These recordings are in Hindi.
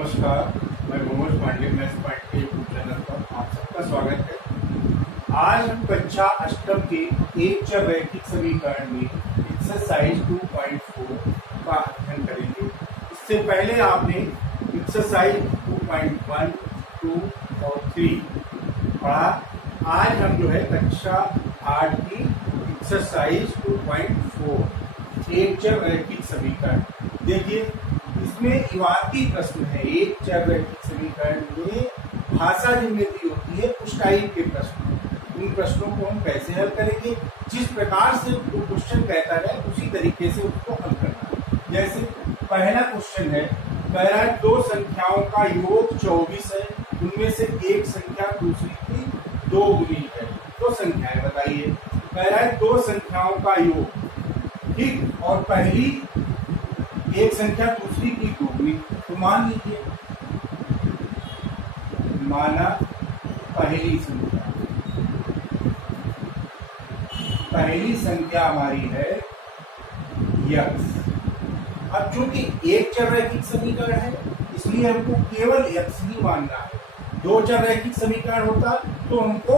नमस्कार, मैं मनोज पांडे मैथ्स पॉइंट के यूट्यूब चैनल पर आप सबका स्वागत है। आज हम कक्षा अष्टम के एक चर रैखिक समीकरण में एक्सरसाइज 2.4 का अध्ययन करेंगे। इससे पहले आपने एक्सरसाइज 2.1, 2 और 3 पढ़ा। आज हम जो है कक्षा 8 की एक्सरसाइज 2.4 एक चर रैखिक समीकरण। देखिए, इसमें इबारती प्रश्न है। एक चर रैखिक समीकरण में भाषा जिनमें दी होती है उस टाइप के प्रश्न। उन प्रश्नों को हम कैसे हल करेंगे, जिस प्रकार से वो क्वेश्चन कहता है उसी तरीके से उसको हल करना है। जैसे पहला क्वेश्चन है, कह रहा है दो संख्याओं का योग 24 है, उनमें से एक संख्या दूसरी की 2 गुनी है। तो संख्याएं बताइए। कह रहा है दो संख्याओं का योग, ठीक, और पहली एक संख्या दूसरी की दोगुनी। तो मान लीजिए, माना पहली संख्या हमारी है x। अब चूंकि एक चर रैखिक समीकरण है इसलिए हमको केवल x ही मानना है। दो चर रैखिक समीकरण होता तो हमको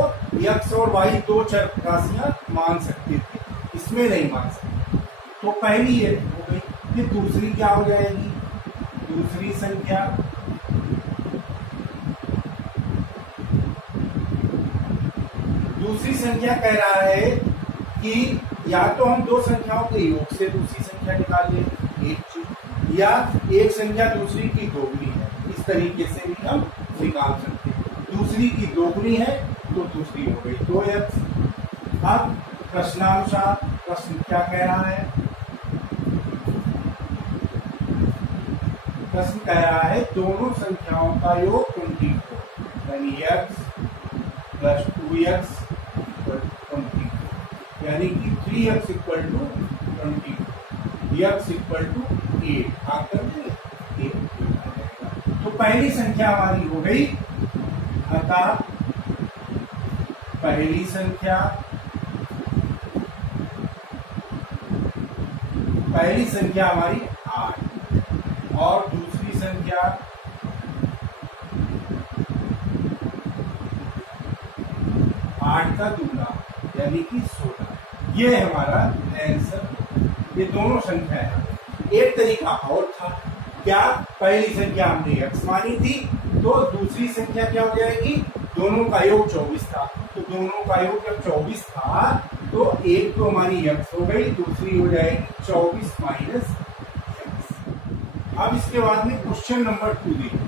x और y दो चर राशियां मान सकते थे, इसमें नहीं मान सकते। तो पहली है हो गई। फिर दूसरी क्या हो जाएगी? दूसरी संख्या कह रहा है कि या तो हम दो संख्याओं के योग से दूसरी संख्या निकाल लें, एक चीज, या एक संख्या दूसरी की दोगुनी है, इस तरीके से भी हम निकाल सकते हैं। दूसरी की दोगुनी है तो दूसरी हो गई 2x। अब प्रश्नानुसार प्रश्न क्या कह रहा है? प्रश्न कह रहा है दोनों संख्याओं का योग 24, यानी x प्लस 2x 24, यानी कि 3x equal to 24, x equal to 8 आकर 8। तो पहली संख्या हमारी हो गई। अतः पहली संख्या हमारी 8 और दूसरी संख्या 8 का दूना यानी कि 16। ये हमारा आंसर। ये दोनों संख्या है। एक तरीका और था, क्या पहली संख्या हमने x मानी थी तो दूसरी संख्या क्या हो जाएगी? दोनों का योग 24 था, तो दोनों का योग जब 24 था तो एक तो हमारी x हो गई, दूसरी हो जाएगी 24 माइनस x। अब इसके बाद में क्वेश्चन नंबर 2 देखिए।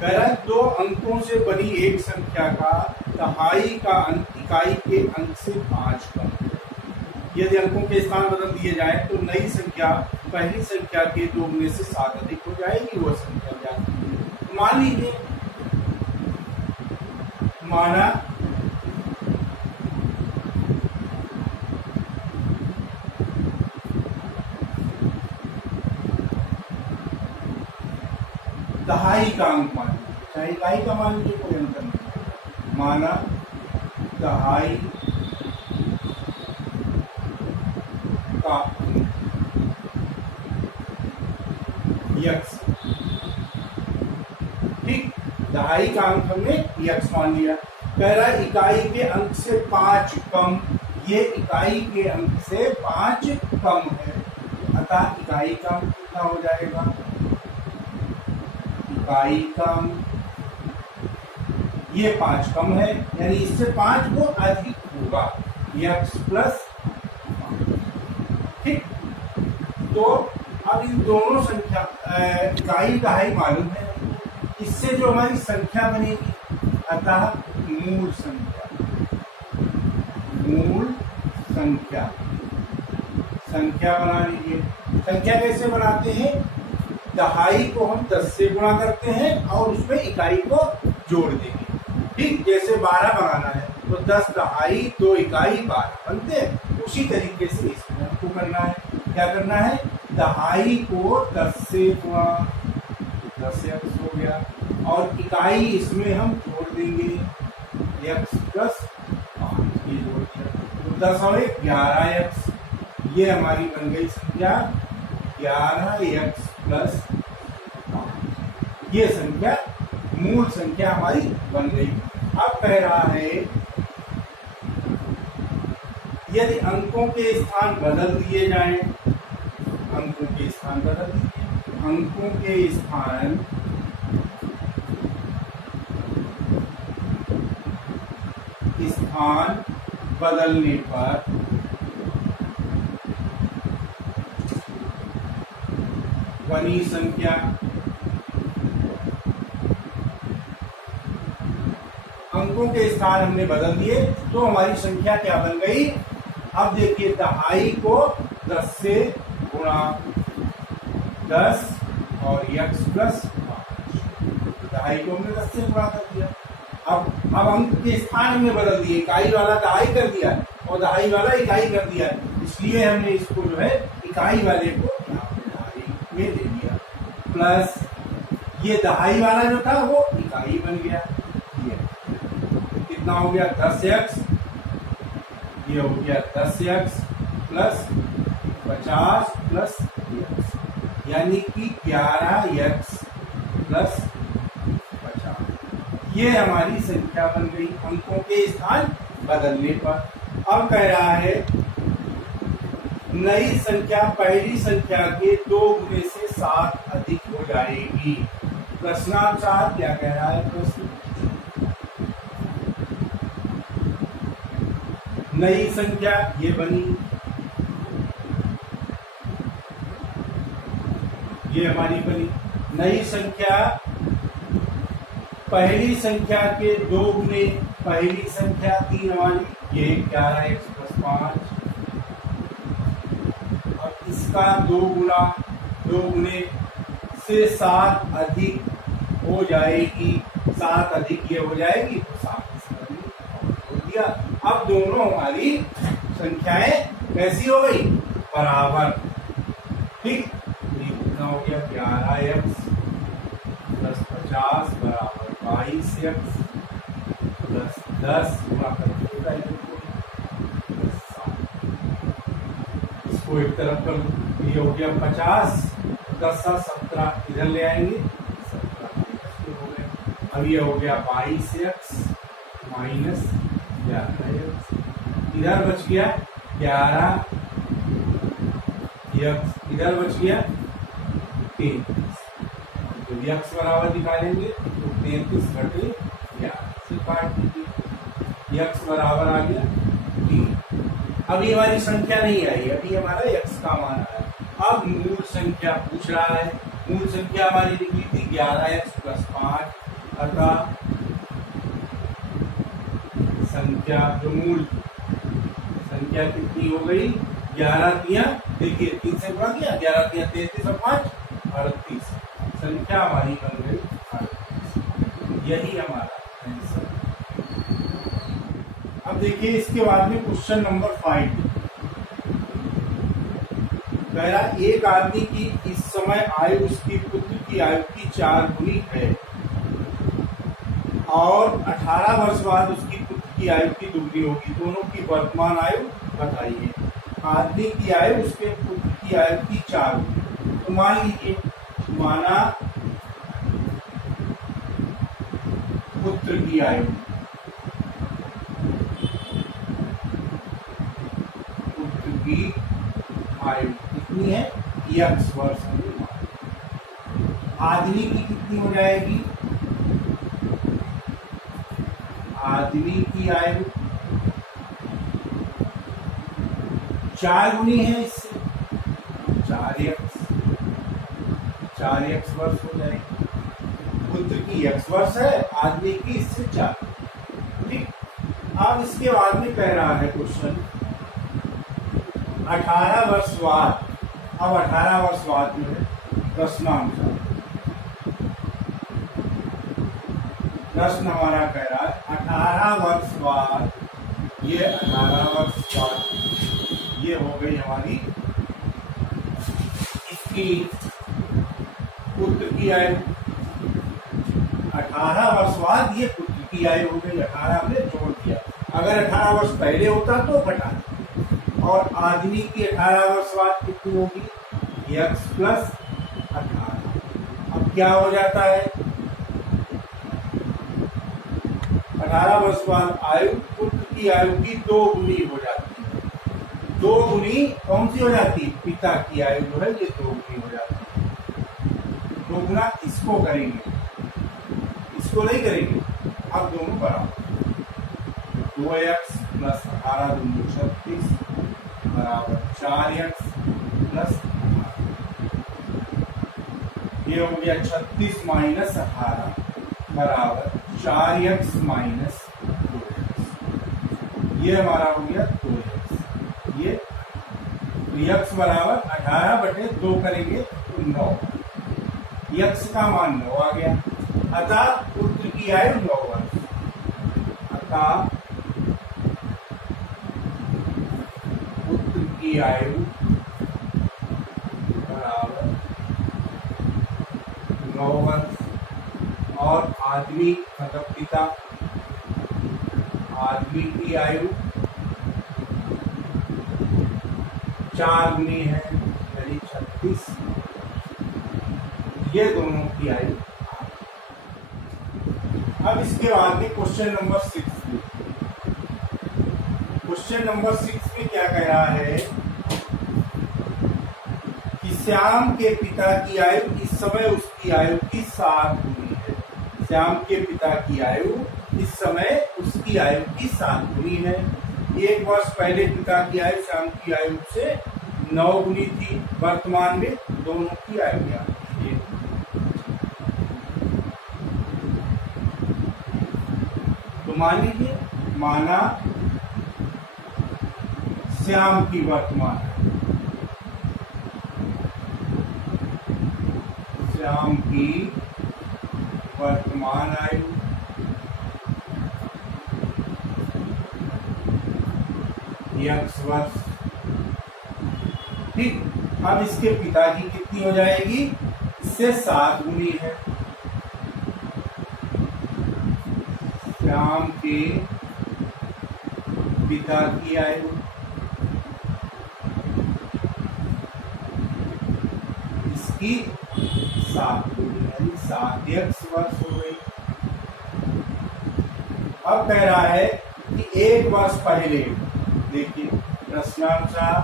कह रहा है दो अंकों से बनी एक संख्या का दहाई का अंक इकाई के अंक से 5 कम है। यदि अंकों के स्थान बदल दिए जाए तो नई संख्या पहली संख्या के दोगुने से 7 अधिक हो जाएगी। वह संख्या क्या? मान लीजिए, माना दहाई का अंक मान लीजिए, चाहे इकाई का मान लीजिए, कोई अंतर नहीं। माना दहाई का x, ठीक, दहाई का अंक हमने x मान लिया। कह रहा है इकाई के अंक से 5 कम, ये इकाई के अंक से 5 कम है। अतः इकाई का अंक कितना हो जाएगा? इकाई का अंक ये 5 कम है, यानी इससे 5 वो अधिक होगा, x प्लस, ठीक। तो अब इन दोनों संख्या इकाई दहाई मालूम है, इससे जो हमारी संख्या बनेगी, अतः मूल संख्या बना लीजिए। संख्या कैसे बनाते हैं? दहाई को हम 10 से गुणा करते हैं और उसमें इकाई को जोड़ देंगे, ठीक। जैसे 12 बनाना है तो 10 दहाई 2 इकाई 12 बनते हैं। उसी तरीके से इसमें हमको करना है। क्या करना है? दहाई को 10 से गुणा, 10 x हो गया, और इकाई इसमें हम जोड़ देंगे x प्लस 5, ये जोड़ दिया तो 10 और 11x। ये हमारी बन गई संख्या 11x प्लस 5। ये संख्या मूल संख्या हमारी बन गई। अब कह रहा है यदि अंकों के स्थान बदल दिए जाएं, अंकों के स्थान बदल दिए, अंकों के स्थान बदलने पर बनी संख्या अंकों के स्थान हमने बदल दिए तो हमारी संख्या क्या बन गई। अब देखिए दहाई को 10 से गुणा 10 और x प्लस 5, दहाई को हमने 10 से गुणा कर दिया। अब अंक के स्थान हमने बदल दिए, इकाई वाला दहाई कर दिया और दहाई वाला इकाई कर दिया, इसलिए हमने इसको जो है इकाई वाले को यहाँ पे दहाई में दे दिया, प्लस ये दहाई वाला जो था वो इकाई बन गया। ये कितना हो गया 10x, ये हो गया 10x प्लस 50 प्लस x, यानी कि 11x प्लस 50। ये हमारी संख्या बन गई अंकों के स्थान बदलने पर। अब कह रहा है नई संख्या पहली संख्या के 2 गुने से 7 अधिक हो जाएगी। प्रश्नानुसार क्या कह रहा है प्रश्न, नई संख्या ये बनी, ये हमारी बनी नई संख्या पहली संख्या के 2 गुने, पहली संख्या 3 हमारी, ये 11x प्लस 5 और इसका 2 गुने से 7 अधिक हो जाएगी, 7 अधिक ये हो जाएगी तो 7 हो दिया। अब दोनों हमारी संख्याएं कैसी हो गई, बराबर। ठीक, कितना हो गया 11x प्लस 50 बराबर 22x प्लस 10 गुणा करके इसको एक तरफ कर, ये हो गया 50, 10 17 इधर ले आएंगे, 17 हो गए। अब ये हो गया 22x माइनस 11x, इधर बच गया 11x, इधर बच गया 33, तो x बराबर निकालेंगे तो 33 घटे 11 से काट दीजिए, x बराबर आ गया 3। अभी हमारी संख्या नहीं आई, अभी हमारा x का मान आया। अब मूल संख्या पूछ रहा है, मूल संख्या हमारी निकली थी 11x प्लस 5, अतः संख्या जो मूल संख्या कितनी हो गई 11 दिया, देखिए 3 से गुणा किया, 11 दिया 33 और 5 38, संख्या हमारी बन गई 38। यही हमारा आंसर। अब देखिए इसके बाद में क्वेश्चन नंबर 5 कह रहा एक आदमी की इस समय आयु उसकी पुत्र की आयु की 4 गुनी है और 18 वर्ष बाद उसकी पुत्र की आयु की दुगनी होगी, दोनों की वर्तमान आयु बताइए। आदमी की आयु उसके पुत्र की आयु की 4 गुनी, तो मान लीजिए, माना पुत्र की आयु, पुत्र की आयु कितनी है x वर्ष, आदमी की कितनी हो जाएगी, आदमी की आयु 4 गुनी है इससे, 4x वर्ष हो जाएगी। पुत्र की x वर्ष है, आदमी की इससे 4। ठीक, अब इसके बाद में कह रहा है क्वेश्चन 18 वर्ष बाद, अब 18 वर्ष बाद जो है प्रश्नानुसार, प्रश्न हमारा कह रहा है 18 वर्ष बाद, ये 18 वर्ष बाद ये हो गई हमारी इसकी पुत्र की आयु, 18 वर्ष बाद ये पुत्र की आयु हो गई, 18 हमने जोड़ दिया, अगर 18 वर्ष पहले होता तो घटा, और आदमी की 18 वर्ष बाद कितनी होगी x प्लस 18। अब क्या हो जाता है 18 वर्ष बाद आयु पुत्र की आयु की 2 गुनी हो जाती है। 2 गुनी कौन सी हो जाती है? पिता की आयु जो है ये 2 गुनी हो जाती है। 2 गुना इसको करेंगे, इसको नहीं करेंगे। अब दोनों बराबर, 2x प्लस 18 दूनी 36 बराबर 4x प्लस 18। ये हो गया 36 माइनस 18 बराबर 4x माइनस 2x। ये हमारा हो गया 2x। ये x बराबर 18/2 करेंगे तो 9। x का मान 9 आ गया। अतः पुत्र की आयु 9 वर्ष। अतः पुत्र की आयु बराबर 9 वर्ष। और आदमी मतलब पिता, आदमी की आयु 4 गुनी है यानी 36। ये दोनों की आयु। अब इसके बाद में क्वेश्चन नंबर 6 में, क्वेश्चन नंबर 6 में क्या कह रहा है कि श्याम के पिता की आयु इस समय उसकी आयु की 7 गुनी है। श्याम के पिता की आयु इस समय उसकी आयु की 7 गुनी है। 1 वर्ष पहले पिता की आयु श्याम की आयु से 9 गुनी थी। वर्तमान में दोनों की आयु क्या है? तो मान लीजिए, माना श्याम की वर्तमान, श्याम की वर्तमान आयु x वर्ष। ठीक, अब इसके पिताजी कितनी हो जाएगी? इससे 7 गुनी है। श्याम के पिता की आयु इसकी 7 गुनी यानी 7x वर्ष हो गई। अब कह रहा है कि 1 वर्ष पहले, देखिए प्रश्नानुसार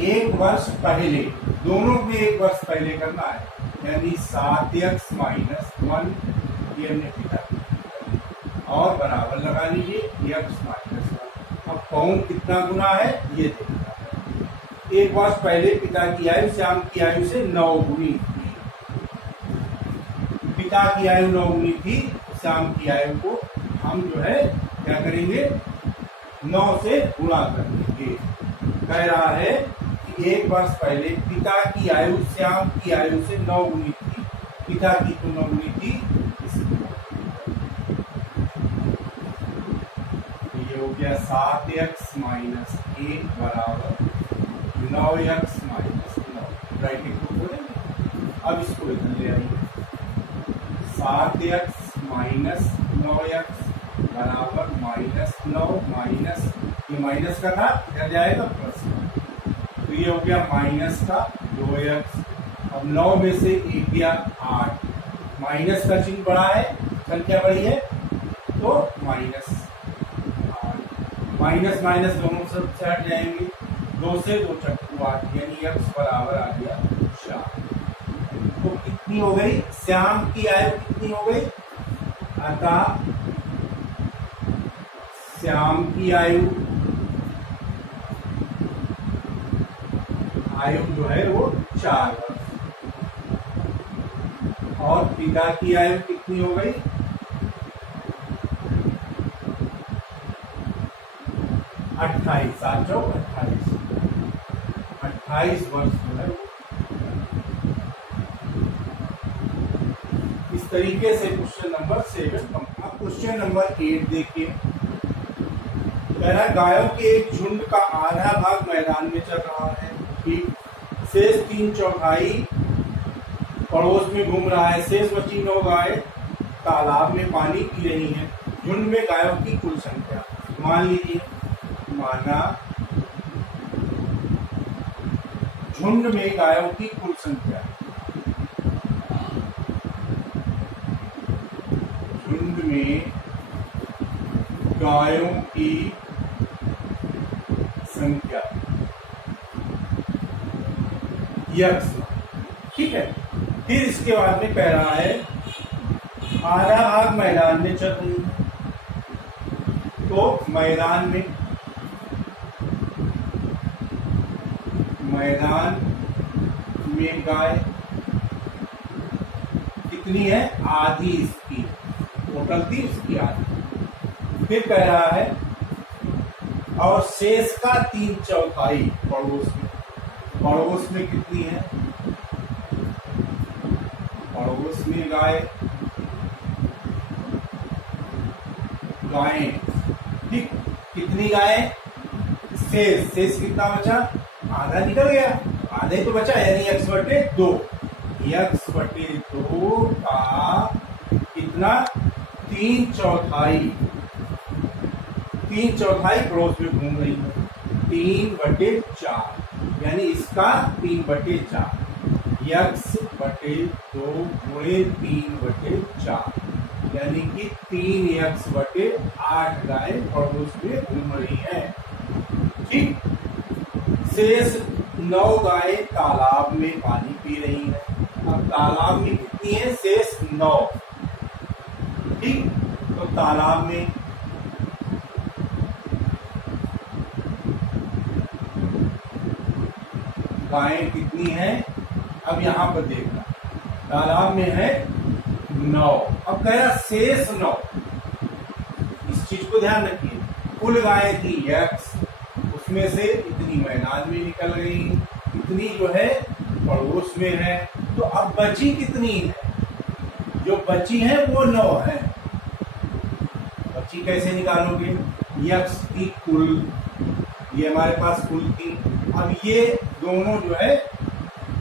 1 वर्ष पहले, दोनों में 1 वर्ष पहले करना है यानी 7x माइनस 1 ये हमने पिता और बराबर लगा लीजिए x माइनस 1। अब कौन कितना गुना है ये देखना है। 1 वर्ष पहले पिता की आयु श्याम की आयु से 9 गुनी थी। पिता की आयु 9 गुनी थी, श्याम की आयु को हम जो है क्या करेंगे? 9 से गुणा कर देंगे। कह रहा है कि 1 वर्ष पहले पिता की आयु श्याम की आयु से 9 गुनी थी। पिता की तो 9 गुनी थी, तो ये हो गया 7x माइनस 1 बराबर 9x माइनस 9। ब्रैकेट को खोलेंगे। अब इसको इधर ले आइए। 7x माइनस 9x बराबर माइनस 9 माइनस, ये माइनस का था, क्या जाएगा प्लस। तो ये हो गया माइनस का 2x। अब 9 में से 1 गया 8, माइनस का चिन्ह बढ़ा है, संख्या बढ़ी है तो माइनस 8। माइनस माइनस दोनों सब से हट जाएंगे। 2 से 2 चक्कू 8 यानी x बराबर आ गया 4। तो कितनी हो गई? श्याम की आयु कितनी हो गई? अतः श्याम की आयु जो है वो 4 वर्ष। और पिता की आयु कितनी हो गई? 28, 7 चौक 28 वर्ष जो है। इस तरीके से क्वेश्चन नंबर 7। अब क्वेश्चन नंबर 8 देखिए। कह रहा है गायों के एक झुंड का आधा भाग मैदान में चल रहा है, ठीक, शेष 3/4 पड़ोस में घूम रहा है। शेष बची 9 गायें तालाब में पानी पी रही हैं। झुंड में गायों की कुल संख्या मान लीजिए, माना झुंड में गायों की कुल संख्या में गायों की संख्या यक्स। ठीक है, फिर इसके बाद में कह रहा है आधा भाग मैदान में चल रही है, तो मैदान में गाय कितनी है, आधी इसकी, टोटल थी उसकी आधी। फिर कह रहा है और शेष का 3/4 पड़ोस में कितनी है, पड़ोस में गायें, ठीक, कितनी गायें, शेष कितना बचा, आधा निकल गया, आधे तो बचा, यानी x/2, x/2 का कितना 3/4 पड़ोस में घूम रही है, 3/4, यानी इसका 3/4, x/2 गुणे 3/4, यानी कि 3x/8 गाय पड़ोस में घूम रही है। ठीक, शेष 9 गाय तालाब में पानी पी रही है। अब तालाब में कितनी है, शेष 9, ठीक, तो तालाब में गायें कितनी है, अब यहां पर देखना, तालाब में है 9, अब कह रहा शेष 9, इस चीज को ध्यान रखिए, कुल गायें थी x, उसमें से इतनी मैदान में निकल गई, इतनी जो है पड़ोस में है, तो अब बची कितनी है, जो बची है वो 9 है। बची कैसे निकालोगे, x की कुल, ये हमारे पास कुल थी, अब ये दोनों जो है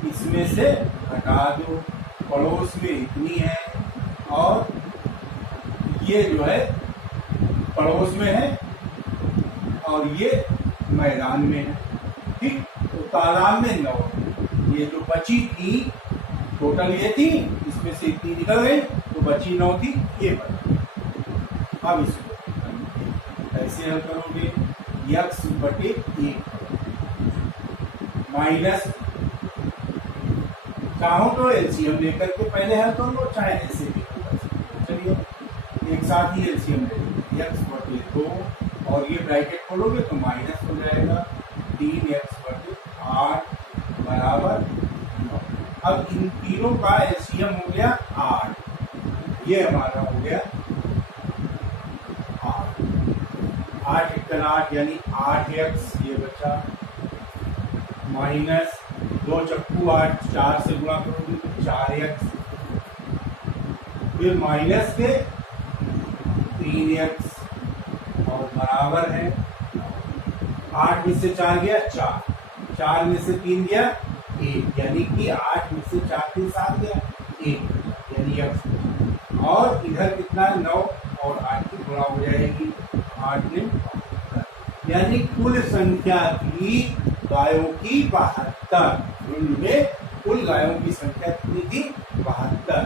इसमें से हटा दो, पड़ोस में इतनी है और ये जो है पड़ोस में है और ये मैदान में है। ठीक, तो तालाब में 9, ये जो बची थी टोटल ये थी, इसमें से इतनी निकल गई, तो बची 9 थी, ये बची। अब इसको ऐसे हल करोगे, x/1 माइनस, चाहो तो एलसीएम लेकर के पहले हल कर लो, चाहे ऐसे भी हल कर सकते। चलिए एक साथ ही एलसीएम ले लो, x/2 और ये ब्रैकेट खोलोगे तो माइनस हो जाएगा, 3x/8 बराबर 9। अब इन तीनों का एलसीएम हो गया 8, ये हमारा हो गया 8 × 8 यानी 8x, ये बचा, माइनस 2 × 8, 4 से गुणा करोगे तो 4x, फिर माइनस के 3x और बराबर है 8 में से 4 गया 4, 4 में से 3 गया 1, यानी कि 8 में से 4 3 7 गया 1, यानी x, और इधर कितना 9 और 8 की गुणा हो जाएगी, 8 में, यानी कुल संख्या थी गायों की 72, झुंड में कुल गायों की संख्या कितनी थी, 72।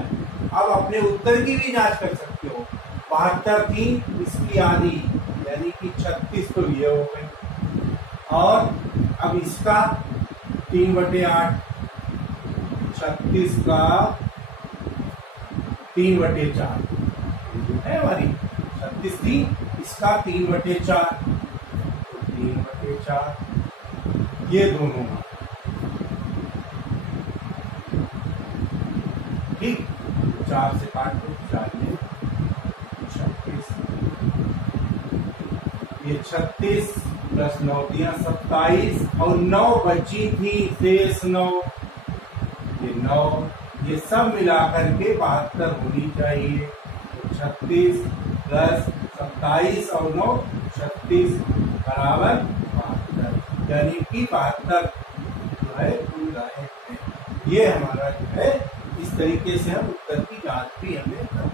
अब अपने उत्तर की भी जांच कर सकते हो, 72 थी, इसकी आधी यानी कि 36 तो ये हो गई, और अब इसका 3/8, 36 का 3/4 है हमारी, 36 थी, इसका 3/4, 3/4, ये दोनों, ठीक, 4 से काट दो, 4 में 36, ये 36 + 9 दिया 27, और 9 बची थी, शेष 9, ये 9, ये सब मिलाकर के 72 होनी चाहिए, तो 36 + 27 और 9 36 बराबर 72, यानी कि 72 जो है कुल गायें हैं। ये हमारा जो है, इस तरीके से हम उत्तर की जांच भी हमें कर,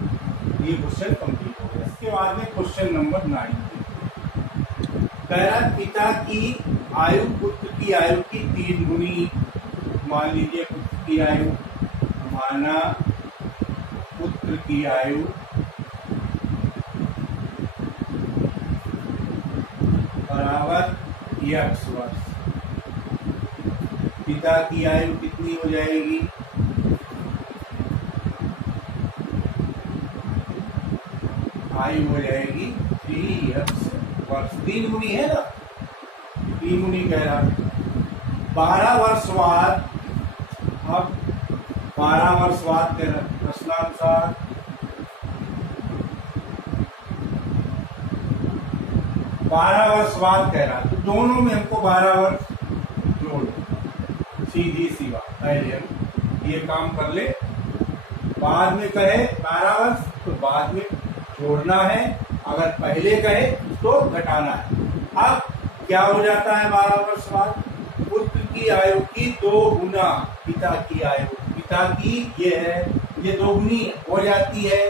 ये क्वेश्चन कंप्लीट हो गया। इसके बाद में क्वेश्चन नंबर 9, कह रहा पिता की आयु पुत्र की आयु की 3 गुनी, मान लीजिए पुत्र की आयु, माना पुत्र की आयु बराबर यक्स वर्ष। पिता की आयु कितनी हो जाएगी? आयु हो जाएगी 3x वर्ष। 3 गुनी है ना, 3 गुनी कह रहा। 12 वर्ष बाद, अब 12 वर्ष बाद कह रहा प्रश्नानुसार 12 वर्ष बाद कह रहा, तो दोनों में हमको 12 वर्ष जोड़, सीधी सी बात। पहले हम ये काम कर ले, बाद में कहे 12 वर्ष तो बाद में जोड़ना है, अगर पहले कहे तो घटाना है। अब क्या हो जाता है 12 वर्ष बाद? पुत्र की आयु की 2 गुना पिता की आयु। पिता की ये है, ये 2 गुनी हो जाती है,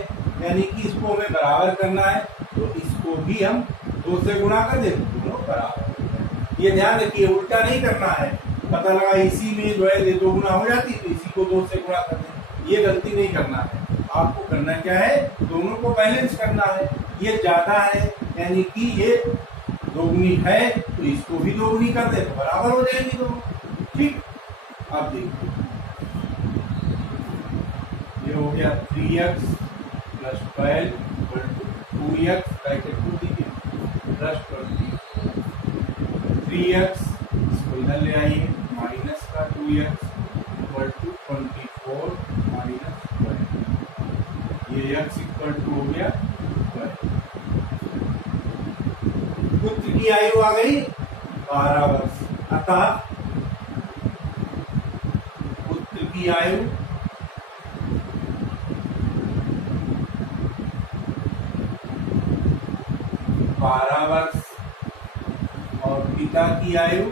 यानी कि इसको हमें बराबर करना है, तो इसको भी हम 2 से गुणा कर दे, दोनों बराबर। ये ध्यान रखिए, उल्टा नहीं करना है। पता लगा इसी में जो है 2 गुना हो जाती, तो इसी को 2 से गुणा कर दें, ये गलती नहीं करना है। आपको करना क्या है? दोनों को बैलेंस करना है। ये ज्यादा है, यानी कि ये 2 गुनी है, तो इसको भी 2 गुनी कर दे तो बराबर हो जाएंगी दोनों। ठीक, अब देखिए ये हो गया 3x प्लस 12 2x ब्रैकेट को दीजिए प्लस 20। 3x इसको इधर ले आइए, माइनस का 2x इक्वल टू 24 माइनस 12। ये x इक्वल टू हो गया 12। पुत्र की आयु आ गई 12 वर्ष, अतः पुत्र की आयु 12 वर्ष और पिता की आयु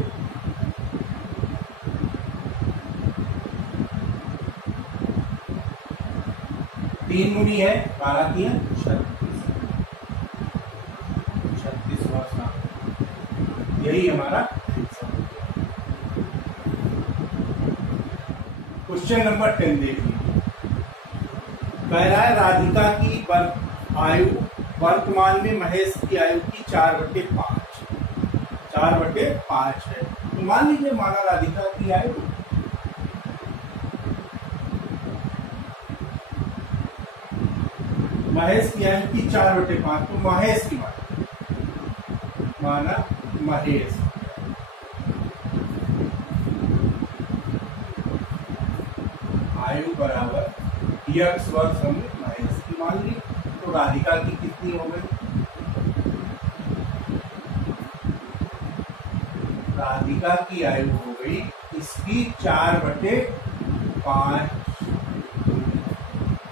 3 गुनी है, 12 की है 36 वर्ष। यही हमारा क्वेश्चन नंबर 10 देखिए। कह रहा है राधिका की आयु वर्तमान में महेश की आयु की 4/5 है। तो मान लीजिए, माना राधिका की आयु महेश की आयु की 4/5, तो महेश की माना महेश आयु बराबर यक्स वर्ष हमने महेश की मान ली, तो राधिका की कितनी हो गई? राधिका की आयु हो गई इसकी 4/5।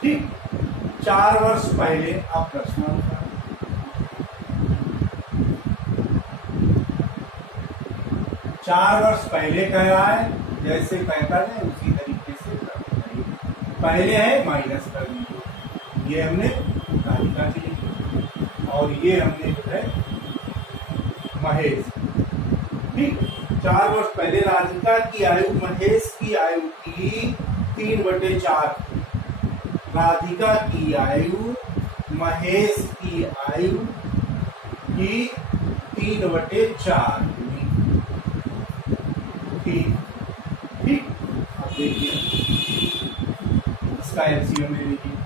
ठीक, 4 वर्ष पहले। आप प्रश्न 4 वर्ष पहले कह रहा है, जैसे कहता है उसी तरीके से करना चाहिए। पहले है माइनस कर दीजिए, ये हमने राधिका की लिखी और ये हमने जो है महेश। ठीक, 4 वर्ष पहले राधिका की आयु महेश की आयु की 3/4। राधिका की आयु महेश की आयु की 3/4। ठीक, अब देखिए इसका एलसीएम ले लीजिए।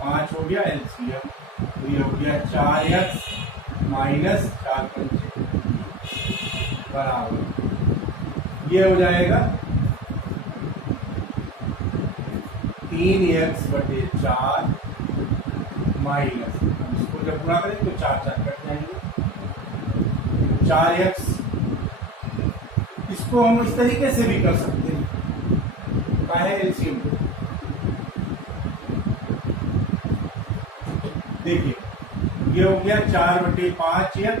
5 हो गया एलसीएम, तो ये हो गया 4x माइनस 4 बराबर ये हो जाएगा 3x/4 माइनस, इसको जब पूरा करें तो 4 कट जाएंगे, 4x। इसको हम इस तरीके से भी कर सकते हैं, काहे एलसीएम। देखिए ये हो गया 4/5x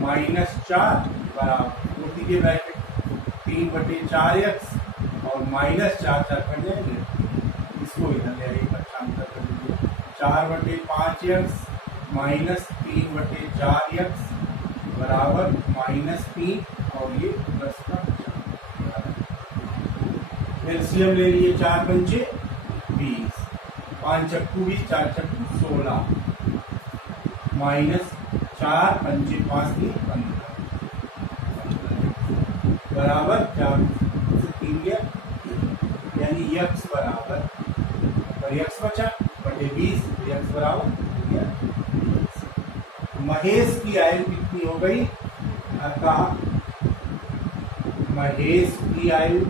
माइनस 4 बराबर वो दीजिए ब्रैकेट 3/4x और माइनस 4 कर जाएंगे, इसको इधर ले आइए, परेशान कर दीजिए। 4/5x माइनस 3/4x बराबर -3 और ये प्लस का एलसीएम ले लिए। 4 पंचे 20, 5 चक्कू 20, 4 चक्कू 16 माइनस 4 पंचे 5 की 15। बराबर 4 से 3 गया, यानी यक्स बराबर, और यक्स बचा बटे 20, यक्स बराबर गया 20। महेश की आयु कितनी हो गई? अतः महेश की आयु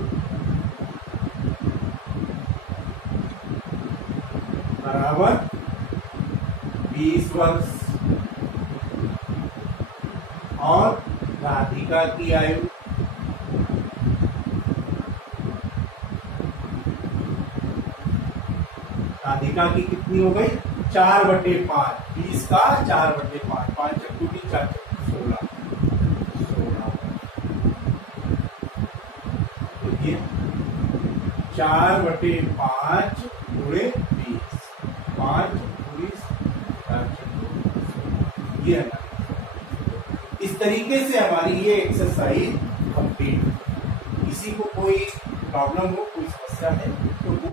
बराबर 20 वर्ष, और राधिका की आयु राधिका की कितनी हो गई? 4/5, 20 का 4/5, 5 चक्कू की 4 चक्कू 16, 16। देखिए 4/5 गुणे 20, 5 20 4 चक्कू 16, ये है ना। इस तरीके से हमारी ये एक्सरसाइज कंप्लीट। किसी को कोई प्रॉब्लम हो, कोई समस्या है तो